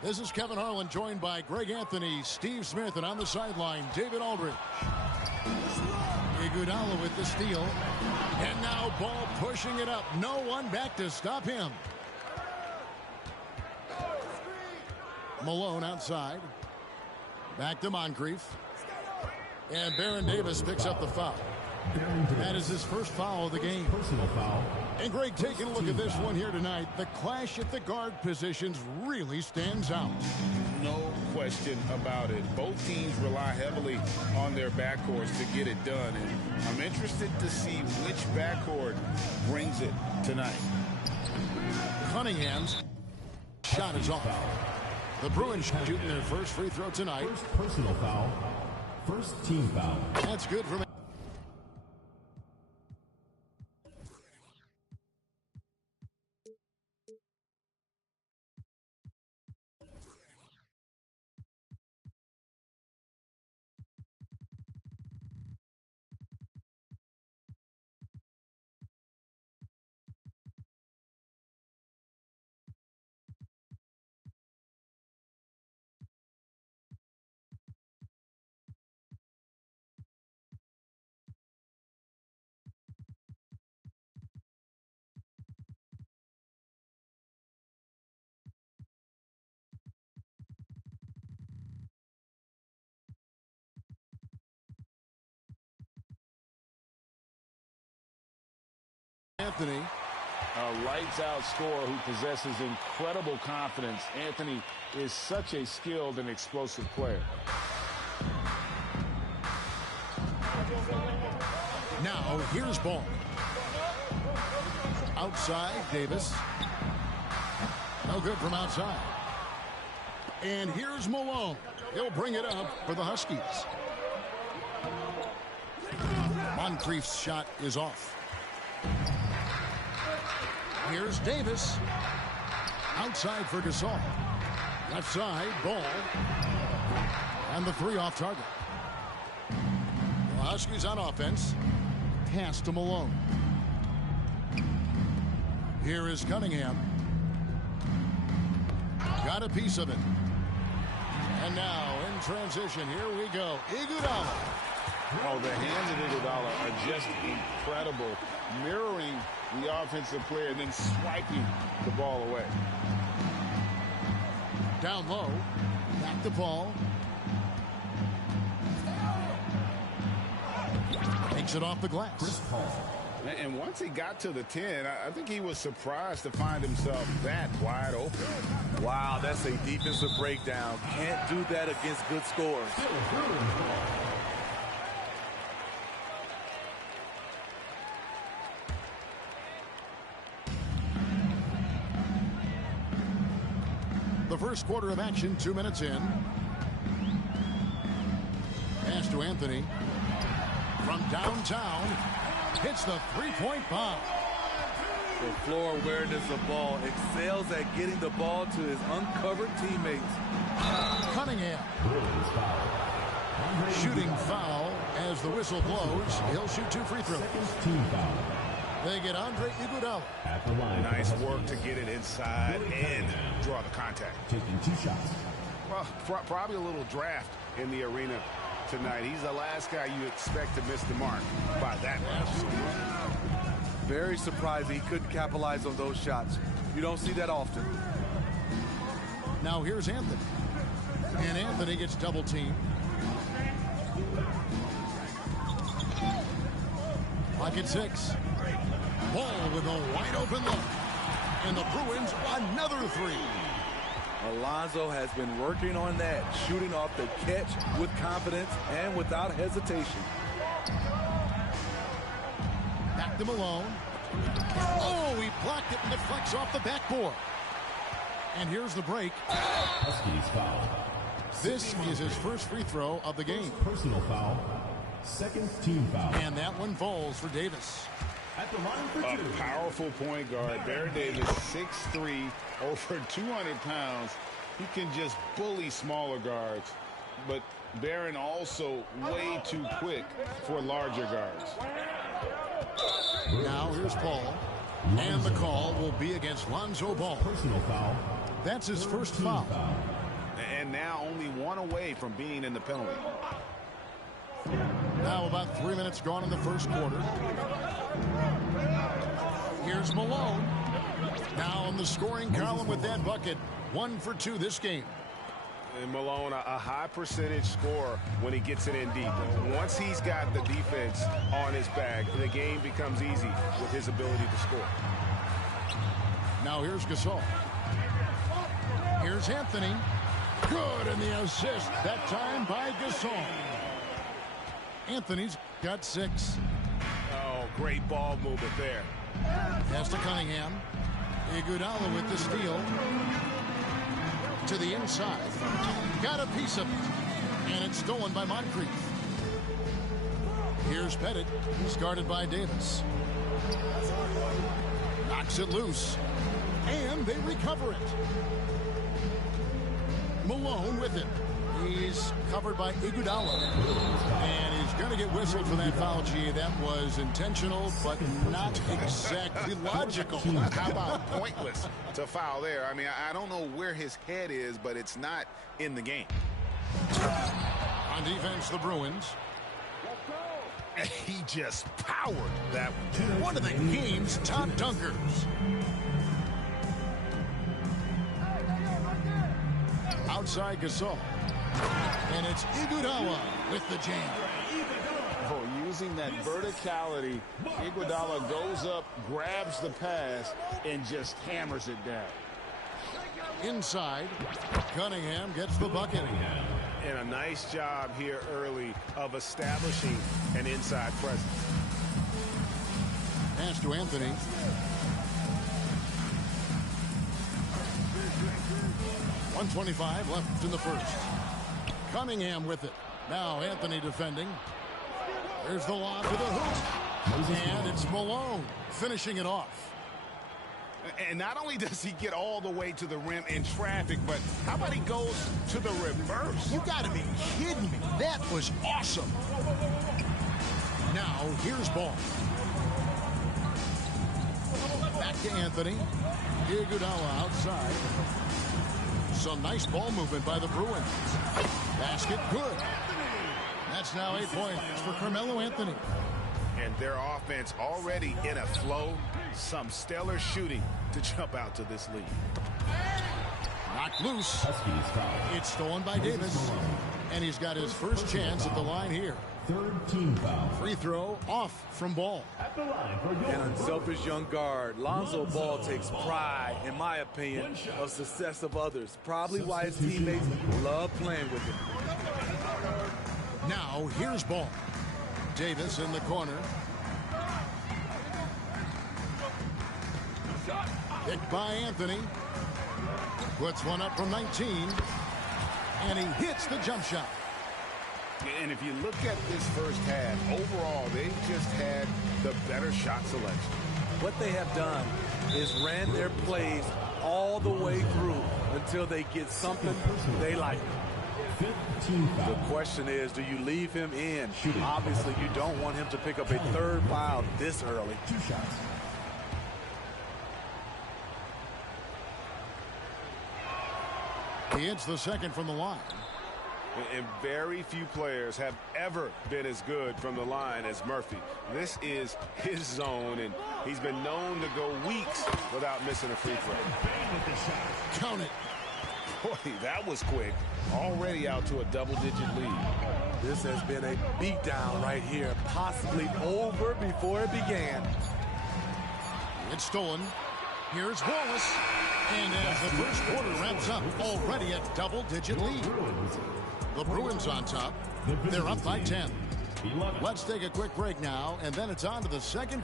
This is Kevin Harlan, joined by Greg Anthony, Steve Smith, and on the sideline, David Aldridge. Iguodala with the steal. And now Ball pushing it up. No one back to stop him. Malone outside. Back to Moncrief. And Baron Davis picks up the foul. That is his first foul of the game. Personal foul. And Greg, taking a look at this one here tonight, the clash at the guard positions really stands out. No question about it. Both teams rely heavily on their backcourts to get it done. And I'm interested to see which backcourt brings it tonight. Cunningham's shot is off. The Bruins shooting their first free throw tonight. First personal foul. First team foul. That's good for me. Anthony. A lights-out scorer who possesses incredible confidence. Anthony is such a skilled and explosive player. Now, here's Ball. Outside, Davis. No good from outside. And here's Malone. He'll bring it up for the Huskies. Moncrief's shot is off. Here's Davis. Outside for Gasol. Left side, Ball. And the three off target. The Huskies on offense. Pass to Malone. Here is Cunningham. Got a piece of it. And now in transition, here we go. Iguodala. Oh, the hands of Iguodala are just incredible. Mirroring the offensive player and then swiping the ball away. Down low. Back to Paul. Takes it off the glass. And once he got to the 10, I think he was surprised to find himself that wide open. Wow, that's a defensive breakdown. Can't do that against good scorers. The first quarter of action, 2 minutes in. Pass to Anthony. From downtown, hits the three-point bomb. The floor awareness of ball, excels at getting the ball to his uncovered teammates. Cunningham. Shooting foul as the whistle blows. He'll shoot 2 free throws. Team foul. They get Andre Iguodala. At the line. Nice work to get it inside and draw the contact. Taking 2 shots. Well, probably a little draft in the arena tonight. He's the last guy you expect to miss the mark by that much. Very surprised he couldn't capitalize on those shots. You don't see that often. Now here's Anthony. And Anthony gets double teamed. Pocket 6. Ball with a wide open look. And the Bruins another 3. Alonzo has been working on that, shooting off the catch with confidence and without hesitation. Back to Malone. Oh, he blocked it and deflects off the backboard. And here's the break. Huskies foul. This is his first free throw of the game. Personal foul. Second team foul. And that one falls for Davis. At the line for 2. A powerful point guard. Baron Davis, 6'3", over 200 pounds. He can just bully smaller guards. But Baron also way too quick for larger guards. Now here's Paul. And the call will be against Lonzo Ball. Personal foul. That's his first Team foul. And now only one away from being in the penalty. Now about 3 minutes gone in the first quarter. Here's Malone. Now in the scoring column with that bucket. 1 for 2 this game. And Malone, a high percentage scorer when he gets it in deep. Once he's got the defense on his back, the game becomes easy with his ability to score. Now here's Gasol. Here's Anthony. Good, and the assist, that time by Gasol. Anthony's got 6. Oh, great ball movement there. Pass to Cunningham. Iguodala with the steal. To the inside. Got a piece of it. And it's stolen by Moncrief. Here's Pettit. He's guarded by Davis. Knocks it loose. And they recover it. Malone with it. He's covered by Iguodala. And he's going to get whistled for that foul, G. That was intentional, but not exactly logical. How about pointless to foul there? I mean, I don't know where his head is, but it's not in the game. On defense, the Bruins. He just powered that one. One of the game's top dunkers. Outside Gasol. And it's Iguodala with the jam. Oh, using that verticality, Iguodala goes up, grabs the pass, and just hammers it down. Inside, Cunningham gets the bucket. And a nice job here early of establishing an inside presence. Pass to Anthony. .125 left in the first. Cunningham with it. Now Anthony defending. There's the lob to the hoop. And it's Malone finishing it off. And not only does he get all the way to the rim in traffic, but how about he goes to the reverse? You got to be kidding me. That was awesome. Now here's Ball. Back to Anthony. Iguodala outside. Some nice ball movement by the Bruins. Basket good. That's now 8 points for Carmelo Anthony. And their offense already in a flow. Some stellar shooting to jump out to this lead. Knocked loose. It's stolen by Davis. And he's got his first chance at the line here. Third team foul. Free throw off from Ball. At the line for An unselfish young guard. Lonzo Ball takes pride, in my opinion, of success of others. Probably why his teammates love playing with him. Now here's Ball. Davis in the corner. Picked by Anthony. Puts one up from 19. And he hits the jump shot. And if you look at this first half, overall, they just had the better shot selection. What they have done is ran their plays all the way through until they get something they like. fifth team foul. The question is, do you leave him in? Obviously, you don't want him to pick up a third foul this early. 2 shots. He hits the second from the line. And very few players have ever been as good from the line as Murphy. This is his zone, and he's been known to go weeks without missing a free throw. Count it. Boy, that was quick. Already out to a double-digit lead. This has been a beatdown right here, possibly over before it began. It's stolen. Here's Wallace. And as the first quarter wraps up, already a double-digit lead. The Bruins on top. They're up by 10. Let's take a quick break now, and then it's on to the second.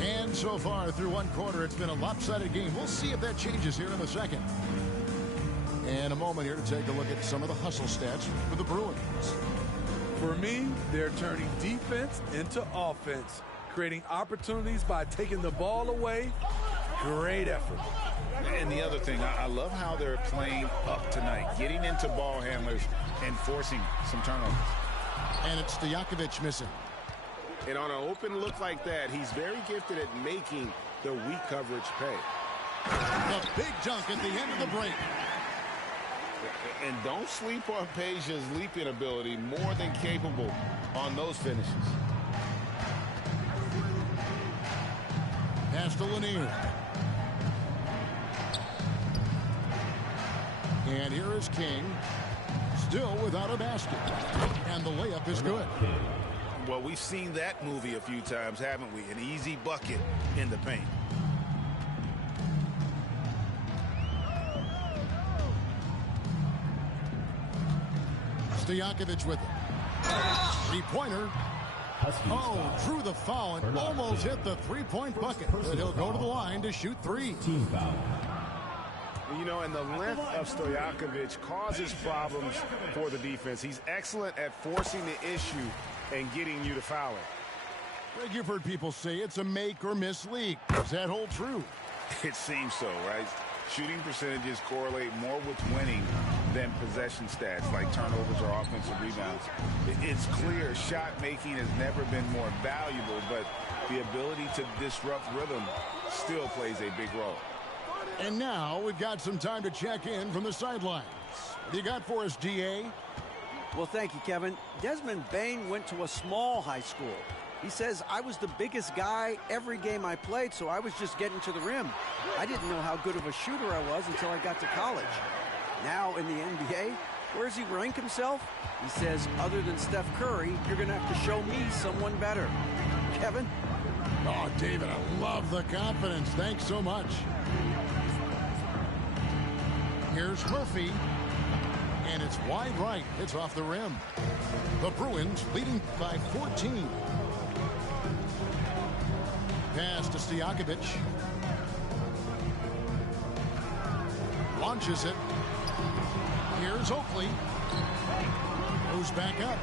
And so far through one quarter, it's been a lopsided game. We'll see if that changes here in the second. And a moment here to take a look at some of the hustle stats for the Bruins. For me, they're turning defense into offense, creating opportunities by taking the ball away. Great effort. And the other thing, I love how they're playing up tonight, getting into ball handlers and forcing some turnovers. And it's Stojakovic missing. And on an open look like that, he's very gifted at making the weak coverage pay. The big dunk at the end of the break. And don't sleep on Peja's leaping ability, more than capable on those finishes. Pass to Lanier. And here is King, still without a basket. And the layup is good. Well, we've seen that movie a few times, haven't we? An easy bucket in the paint. Stojakovic with it. Three-pointer. Oh, drew the foul and almost hit the three-point bucket. But he'll go to the line to shoot three. Team foul. You know, and the length of Stojakovic causes problems for the defense. He's excellent at forcing the issue and getting you to foul it. Greg, you've heard people say it's a make-or-miss league. Does that hold true? It seems so, right? Shooting percentages correlate more with winning than possession stats like turnovers or offensive rebounds. It's clear shot making has never been more valuable, but the ability to disrupt rhythm still plays a big role. And now we've got some time to check in from the sidelines. What do you got for us, DA? Well, thank you, Kevin. Desmond Bain went to a small high school. He says, I was the biggest guy every game I played, so I was just getting to the rim. I didn't know how good of a shooter I was until I got to college. Now in the NBA, where does he rank himself? He says, other than Steph Curry, you're going to have to show me someone better. Kevin? Oh, David, I love the confidence. Thanks so much. Here's Murphy. And it's wide right. It's off the rim. The Bruins leading by 14. Pass to Stojakovic. Launches it. Here's Oakley. Goes back up.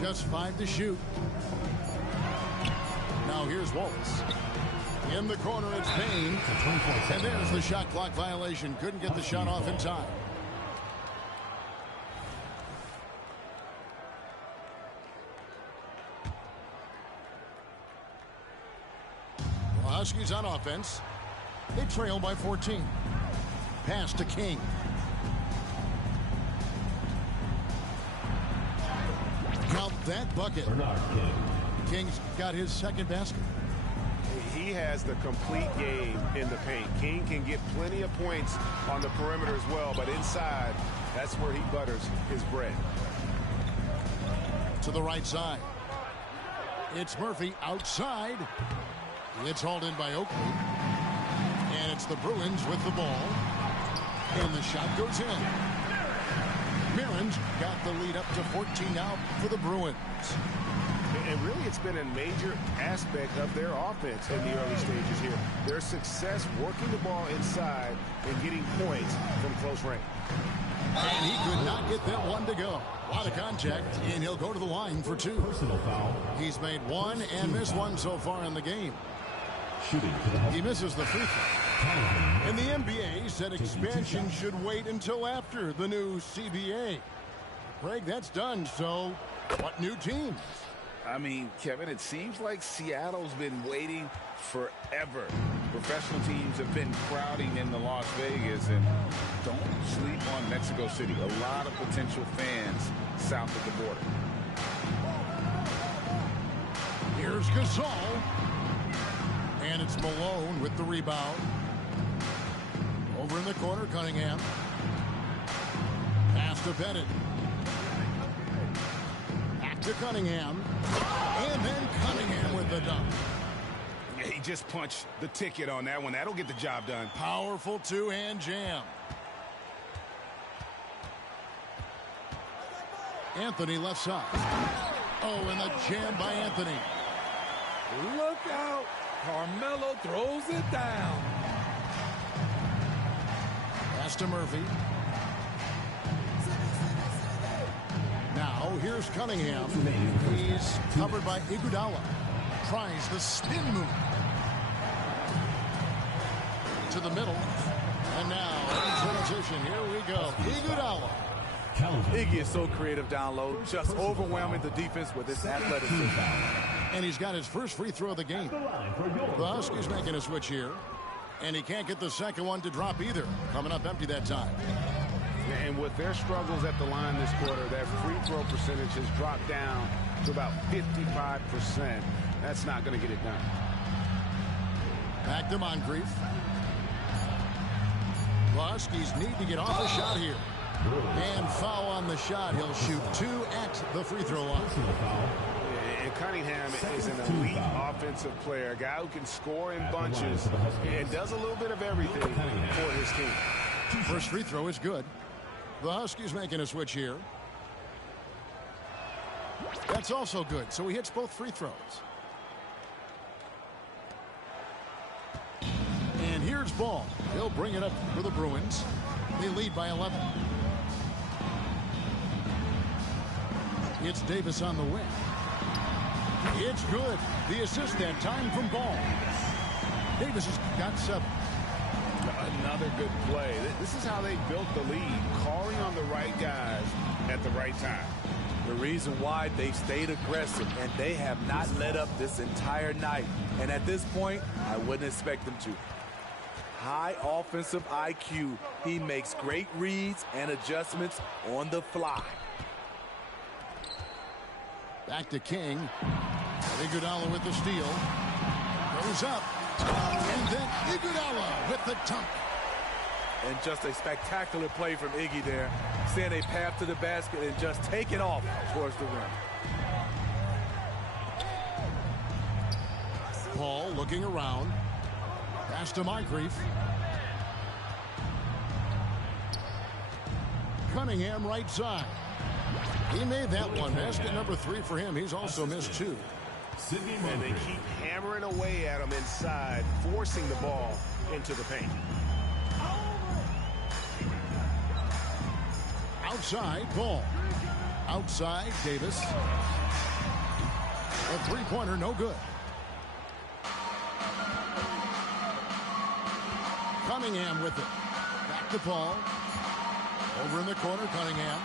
Just 5 to shoot. Now here's Wallace. In the corner, it's Payne. And there's the shot clock violation. Couldn't get the shot off in time. The Huskies on offense. They trail by 14. Pass to King. Count that bucket. King's got his second basket. He has the complete game in the paint. King can get plenty of points on the perimeter as well, but inside, that's where he butters his bread. To the right side. It's Murphy outside. It's hauled in by Oakley. And it's the Bruins with the ball. And the shot goes in. Mirren's got the lead up to 14 now for the Bruins. And really, it's been a major aspect of their offense in the early stages here. Their success working the ball inside and getting points from close range. And he could not get that one to go. A lot of contact, and he'll go to the line for 2. Personal foul. He's made 1 and missed 1 so far in the game. Shooting to the He misses the free throw. And the NBA said expansion should wait until after the new CBA. Greg, that's done, so what new teams? I mean, Kevin, it seems like Seattle's been waiting forever. Professional teams have been crowding into Las Vegas, and don't sleep on Mexico City. A lot of potential fans south of the border. Here's Gasol. And it's Malone with the rebound. Over in the corner, Cunningham. Pass to Bennett. Back to Cunningham. And then Cunningham with the dunk. He just punched the ticket on that one. That'll get the job done. Powerful two-hand jam. Anthony left side. Oh, and the jam by Anthony. Look out. Carmelo throws it down. Pass to Murphy. Now, here's Cunningham. He's covered by Iguodala. Tries the spin move. To the middle. And now, in transition, here we go. Iguodala. Iggy is so creative down low, just overwhelming the defense with his athleticism. And he's got his first free throw of the game. The Huskies making a switch here. And he can't get the second one to drop either. Coming up empty that time. And with their struggles at the line this quarter, that free throw percentage has dropped down to about 55%. That's not going to get it done. Back to Moncrief. The Huskies need to get off a shot here. And foul on the shot. He'll shoot 2 at the free throw line. And Cunningham is an elite offensive player, a guy who can score in bunches and does a little bit of everything for his team. First free throw is good. The Huskies making a switch here. That's also good, so he hits both free throws. And here's Ball. He'll bring it up for the Bruins. They lead by 11. It's Davis on the wing. It's good. The assist that time from Ball. Davis has got 7. Another good play. This is how they built the lead, calling on the right guys at the right time. The reason why they stayed aggressive, and they have not let up this entire night. And at this point, I wouldn't expect them to. High offensive IQ. He makes great reads and adjustments on the fly. Back to King. Iguodala with the steal. Goes up. And then Iguodala with the dunk. And just a spectacular play from Iggy there. Seeing a path to the basket and just taking off towards the rim. Paul looking around. Pass to Moncrief. Cunningham right side. He made that one. Basket number 3 for him. He's also missed 2. And they keep hammering away at him inside, forcing the ball into the paint. Outside, Ball. Outside, Davis. A three-pointer, no good. Cunningham with it. Back to Paul. Over in the corner, Cunningham.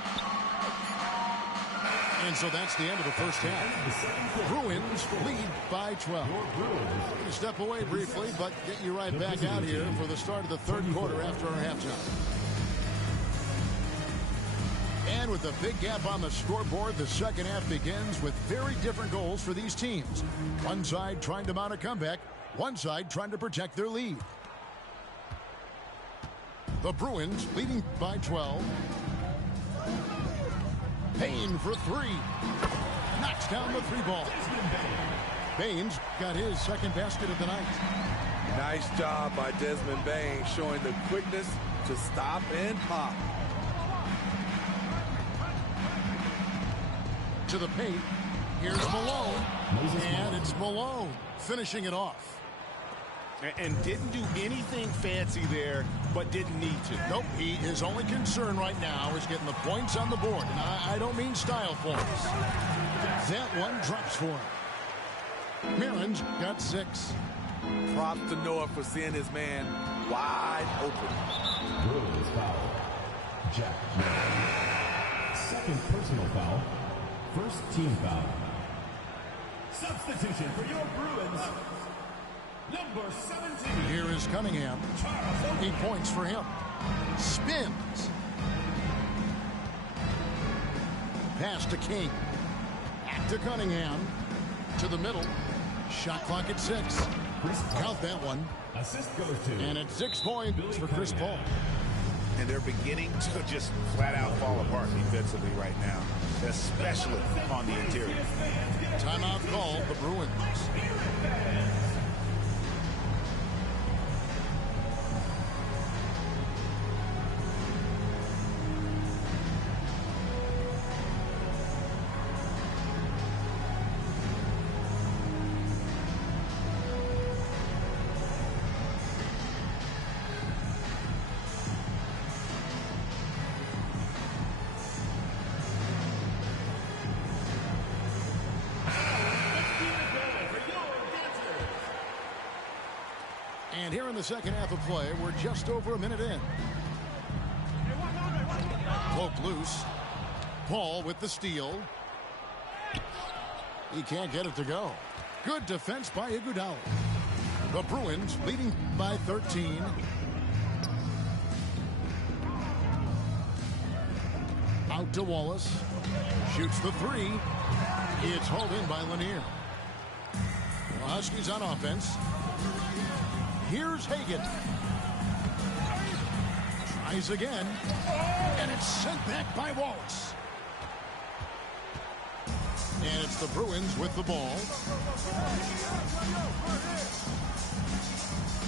And so that's the end of the first half. Bruins lead by 12. We'll step away briefly, but get you right back out here for the start of the third quarter after our halftime. And with a big gap on the scoreboard, the second half begins with very different goals for these teams. One side trying to mount a comeback, one side trying to protect their lead. The Bruins leading by 12. Payne for 3. Knocks down the 3 ball. Payne's got his second basket of the night. Nice job by Desmond Bane, showing the quickness to stop and pop. To the paint. Here's Malone. And it's Malone finishing it off. And didn't do anything fancy there, but didn't need to. Nope, his only concern right now is getting the points on the board. And I don't mean style points. That one drops for him. Marin's got 6. Props to Noah for seeing his man wide open. Bruins foul. Jack Miller. Second personal foul. First team foul. Substitution for your Bruins. Number 17. Here is Cunningham. 8 points for him. Spins. Pass to King. Back to Cunningham. To the middle. Shot clock at 6. Count that one. Assist goes to. And it's 6 points for Chris Paul. And they're beginning to just flat out fall apart defensively right now, especially on the interior. Timeout called the Bruins. And here in the second half of play, we're just over a minute in. Poked loose. Paul with the steal. He can't get it to go. Good defense by Iguodala. The Bruins leading by 13. Out to Wallace. Shoots the three. It's hauled in by Lanier. The Huskies on offense. Here's Hagan. Tries again. And it's sent back by Wallace. And it's the Bruins with the ball.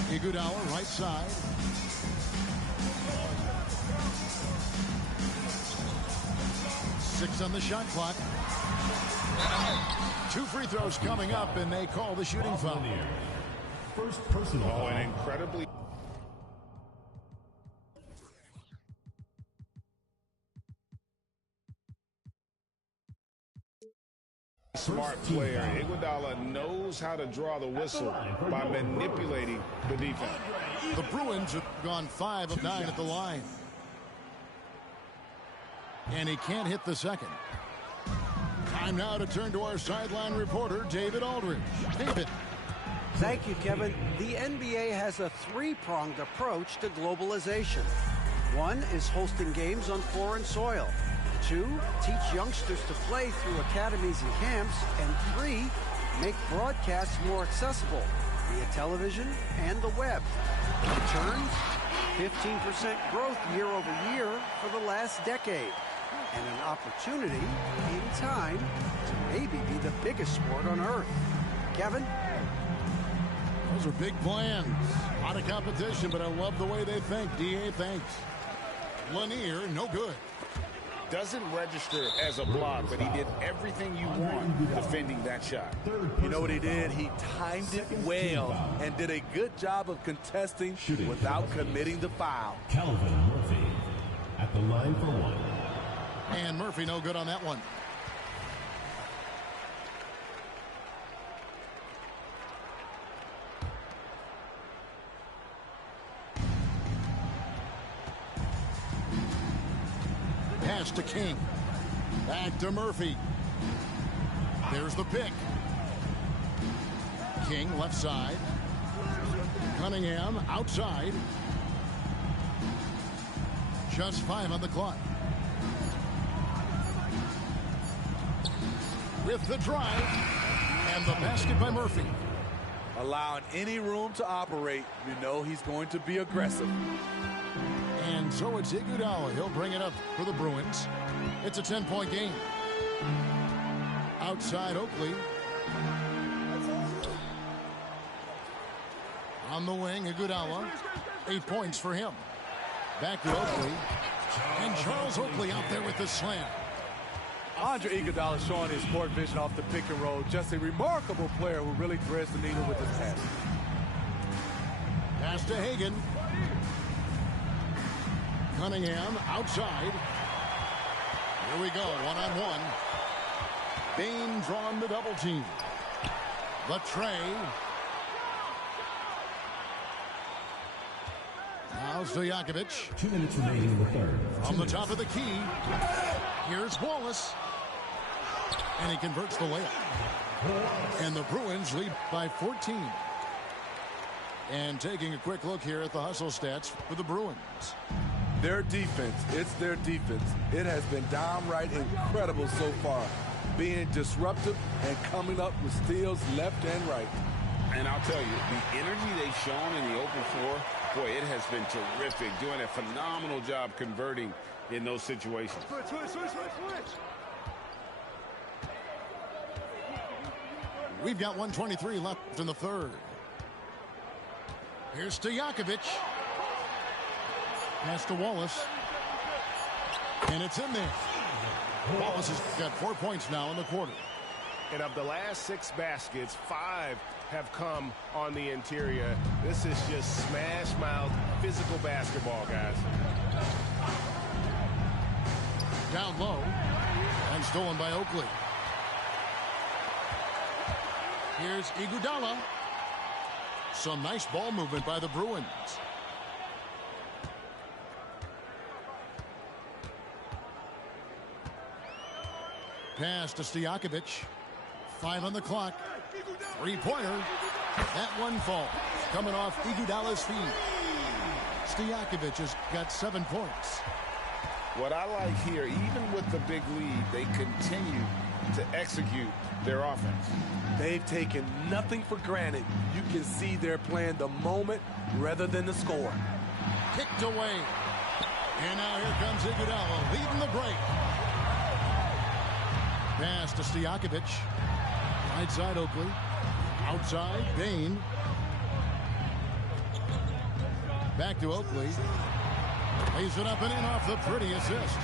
Iguodala right side. Six on the shot clock. 2 free throws coming up, and they call the shooting foul. First personal foul. An incredibly smart player. Iguodala knows how to draw the whistle by manipulating the defense. The Bruins have gone 5 of 9 at the line. And he can't hit the second. Time now to turn to our sideline reporter, David Aldridge. David. Thank you, Kevin. The NBA has a three-pronged approach to globalization. One is hosting games on foreign soil. 2, teach youngsters to play through academies and camps. And 3, make broadcasts more accessible via television and the web. Returns, 15% growth year over year for the last decade. And an opportunity in time to maybe be the biggest sport on earth. Kevin? Those are big plans. A lot of competition, but I love the way they think. DA thanks. Lanier, no good. Doesn't register as a block, but he did everything you want defending that shot. You know what he did? He timed it well and did a good job of contesting without committing the foul. Calvin Murphy at the line for one. And Murphy no good on that one. Pass to King. Back to Murphy. There's the pick. King left side. Cunningham outside. Just 5 on the clock. With the drive. And the basket by Murphy. Allowing any room to operate, you know he's going to be aggressive. And so it's Iguodala. He'll bring it up for the Bruins. It's a 10-point game. Outside Oakley. On the wing, Iguodala. 8 points for him. Back to Oakley. And Charles Oakley out there with the slam. Andre Iguodala showing his court vision off the pick and roll. Just a remarkable player who really threads the needle with his pass. Pass to Hagan. Cunningham outside. Here we go, one-on-one. Bain drawn the double team. The tray. Now Stojakovic. 2 minutes remaining in the third. From the top of the key. Here's Wallace. And he converts the layup. And the Bruins lead by 14. And taking a quick look here at the hustle stats for the Bruins. Their defense, it's their defense. It has been downright incredible so far. Being disruptive and coming up with steals left and right. And I'll tell you, the energy they've shown in the open floor, boy, it has been terrific. Doing a phenomenal job converting in those situations. We've got 1:23 left in the third. Here's Stojakovic. Pass to Wallace. And it's in there. Wallace has got 4 points now in the quarter. And of the last 6 baskets, 5 have come on the interior. This is just smash mouth physical basketball, guys. Down low. And stolen by Oakley. Here's Iguodala. Some nice ball movement by the Bruins. Pass to Stojakovic. 5 on the clock. Three-pointer. That one falls. Coming off Iguodala's feet. Stojakovic has got 7 points. What I like here, even with the big lead, they continue to execute their offense. They've taken nothing for granted. You can see they're playing the moment rather than the score. Kicked away. And now here comes Iguodala leading the break. Pass to Stojakovic. Right side Oakley. Outside Bane. Back to Oakley. Lays it up and in off the pretty assist.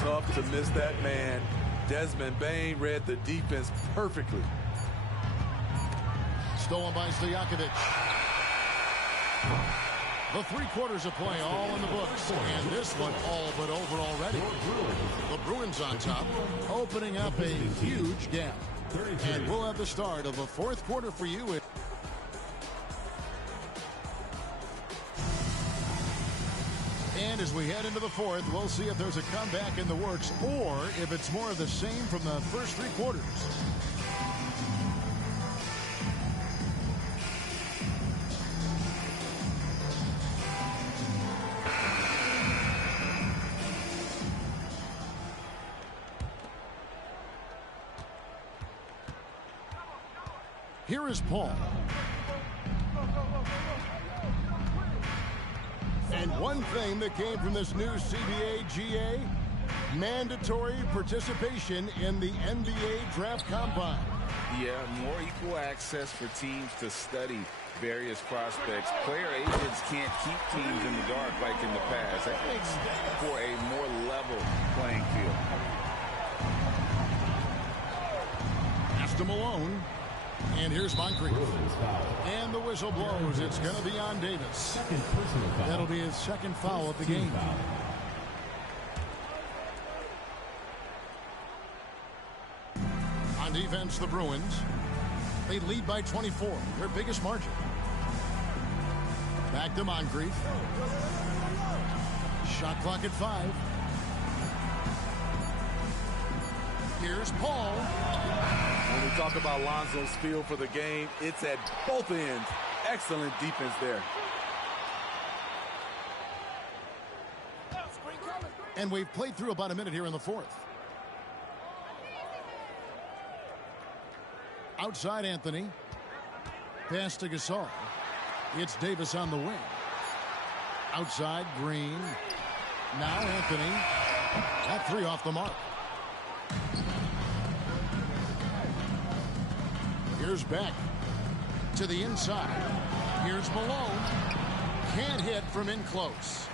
Tough to miss that man. Desmond Bane read the defense perfectly. Stolen by Stojakovic. The 3 quarters of play all in the books. And this one all but over already. The Bruins on top, opening up a huge gap. And we'll have the start of the 4th quarter for you. And as we head into the 4th, we'll see if there's a comeback in the works or if it's more of the same from the first 3 quarters. Here is Paul. And one thing that came from this new CBA GA, mandatory participation in the NBA Draft Combine. Yeah, more equal access for teams to study various prospects. Player agents can't keep teams in the dark like in the past. That makes for a more level playing field. Pass to Malone. And here's Moncrief. And the whistle blows. It's going to be on Davis. That'll be his 2nd foul of the game. On defense, the Bruins. They lead by 24, their biggest margin. Back to Moncrief. Shot clock at 5. Here's Paul. When we talk about Lonzo's feel for the game, it's at both ends. Excellent defense there. And we've played through about a minute here in the 4th. Outside Anthony. Pass to Gasol. It's Davis on the wing. Outside Green. Now Anthony. That 3 off the mark. Here's Beck to the inside. Here's Malone. Can't hit from in close.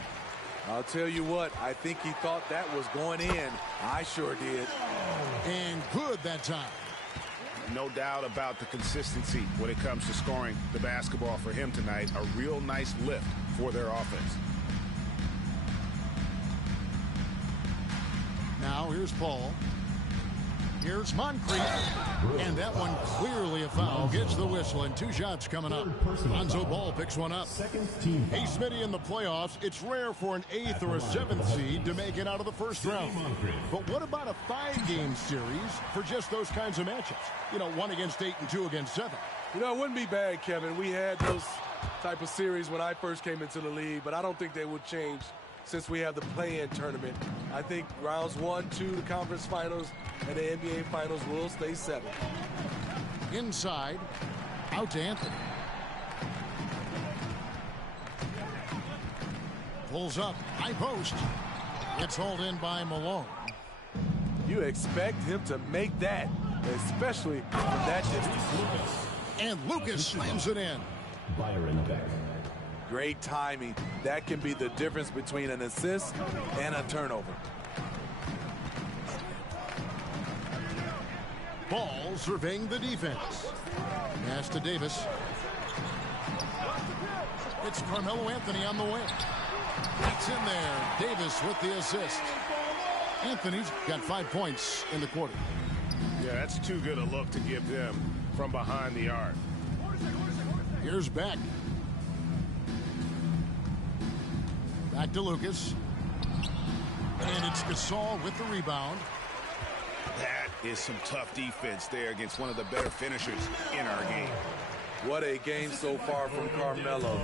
I'll tell you what, I think he thought that was going in. I sure did. And good that time. No doubt about the consistency when it comes to scoring the basketball for him tonight. A real nice lift for their offense. Now here's Paul. Here's Moncrief. And that one clearly a foul. Gets the whistle and 2 shots coming up. Lonzo Ball picks one up. Hey, Smitty, in the playoffs, it's rare for an 8th or a 7th seed to make it out of the first round. But what about a 5-game series for just those kinds of matchups? You know, 1 against 8 and 2 against 7. You know, it wouldn't be bad, Kevin. We had those type of series when I first came into the league, but I don't think they would change since we have the play-in tournament. I think rounds 1, 2, the conference finals, and the NBA finals will stay 7. Inside, out to Anthony. Pulls up, high post. Gets hauled in by Malone. You expect him to make that, especially from that distance. And Lucas slams it in. Byron Beck. Great timing. That can be the difference between an assist and a turnover. Ball surveying the defense. Pass to Davis. It's Carmelo Anthony on the wing. It's in there. Davis with the assist. Anthony's got 5 points in the quarter. Yeah, that's too good a look to give them from behind the arc. Here's Beck. Back to Lucas. And it's Gasol with the rebound. That is some tough defense there against one of the better finishers in our game. What a game so far from Carmelo.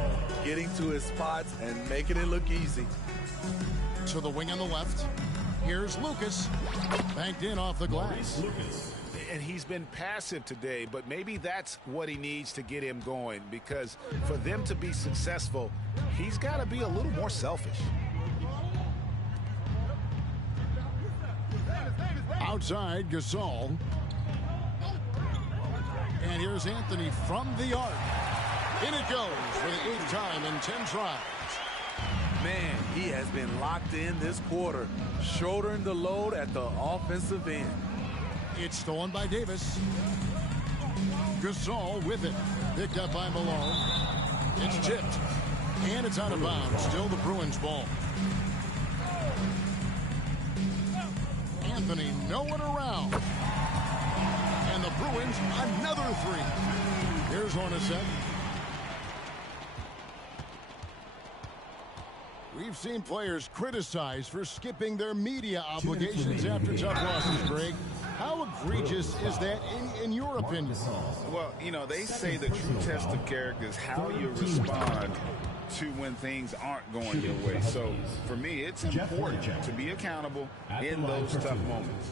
Getting to his spots and making it look easy. To the wing on the left. Here's Lucas. Banked in off the glass. And he's been passive today, but maybe that's what he needs to get him going, because for them to be successful, he's got to be a little more selfish. Outside, Gasol. And here's Anthony from the arc. In it goes for the 8th time in 10 tries. Man, he has been locked in this quarter, shouldering the load at the offensive end. It's stolen by Davis. Gasol with it. Picked up by Malone. It's tipped. And it's out of bounds. Still the Bruins ball. Anthony nowhere around. And the Bruins another 3. Here's Hornacek. We've seen players criticized for skipping their media obligations after tough losses, Greg. How egregious is that in your opinion? Well, you know, they say the true test of character is how you respond to when things aren't going your way. So, for me, it's important to be accountable in those tough moments.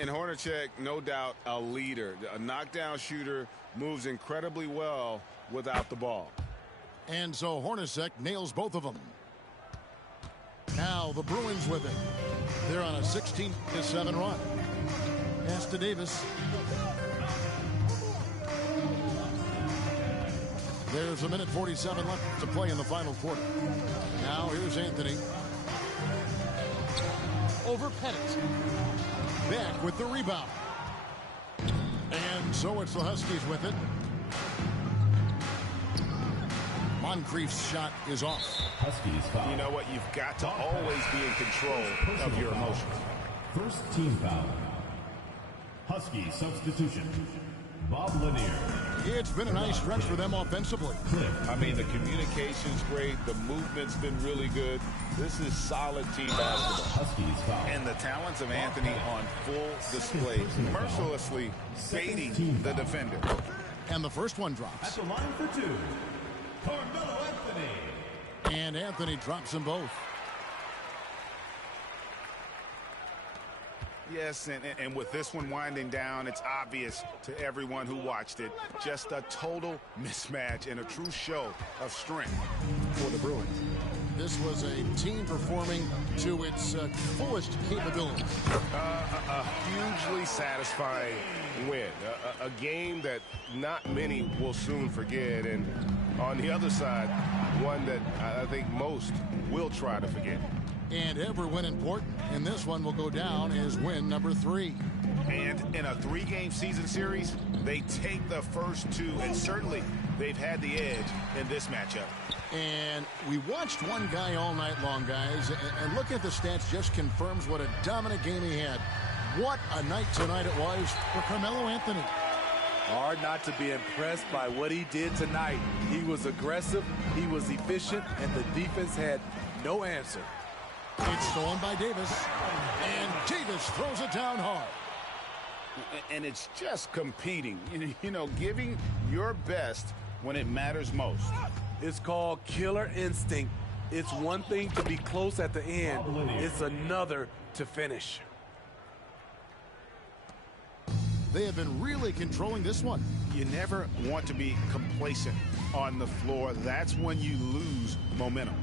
And Hornacek, no doubt, a leader. A knockdown shooter, moves incredibly well without the ball. And so Hornacek nails both of them. Now the Bruins with it. They're on a 16-7 run. Pass to Davis. There's a minute 47 left to play in the final quarter. Now here's Anthony. Over Pettit. Back with the rebound. And so it's the Huskies with it. Moncrief's shot is off. Huskies foul. You know what? You've got to always be in control of your emotions. First team foul. Husky substitution. Bob Lanier. It's been a nice stretch for them offensively. I mean, the communication's great. The movement's been really good. This is solid team basketball. Huskies foul. And the talents of Anthony on full display, mercilessly baiting the defender. And the first one drops. At the line for 2, Carmelo Anthony. And Anthony drops them both. Yes, and with this one winding down, it's obvious to everyone who watched it. Just a total mismatch and a true show of strength for the Bruins. This was a team performing to its fullest capabilities. A hugely satisfying win. A game that not many will soon forget. And on the other side, one that I think most will try to forget. And every win important. And this one will go down as win number 3. And in a 3-game season series, they take the first 2, and certainly they've had the edge in this matchup. And we watched one guy all night long, guys, and looking at the stats just confirms what a dominant game he had. What a night tonight it was for Carmelo Anthony. Hard not to be impressed by what he did tonight. He was aggressive, he was efficient, and the defense had no answer. It's stolen by Davis, and Davis throws it down hard. And it's just competing, you know, giving your best when it matters most. It's called killer instinct. It's one thing to be close at the end. It's another to finish. They have been really controlling this one. You never want to be complacent on the floor. That's when you lose momentum.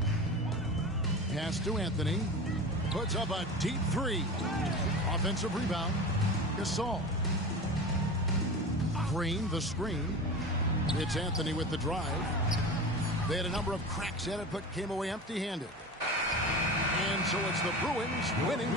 Pass to Anthony. Puts up a deep 3. Offensive rebound. Gasol. Green, the screen. It's Anthony with the drive. They had a number of cracks at it, but came away empty-handed. And so it's the Bruins winning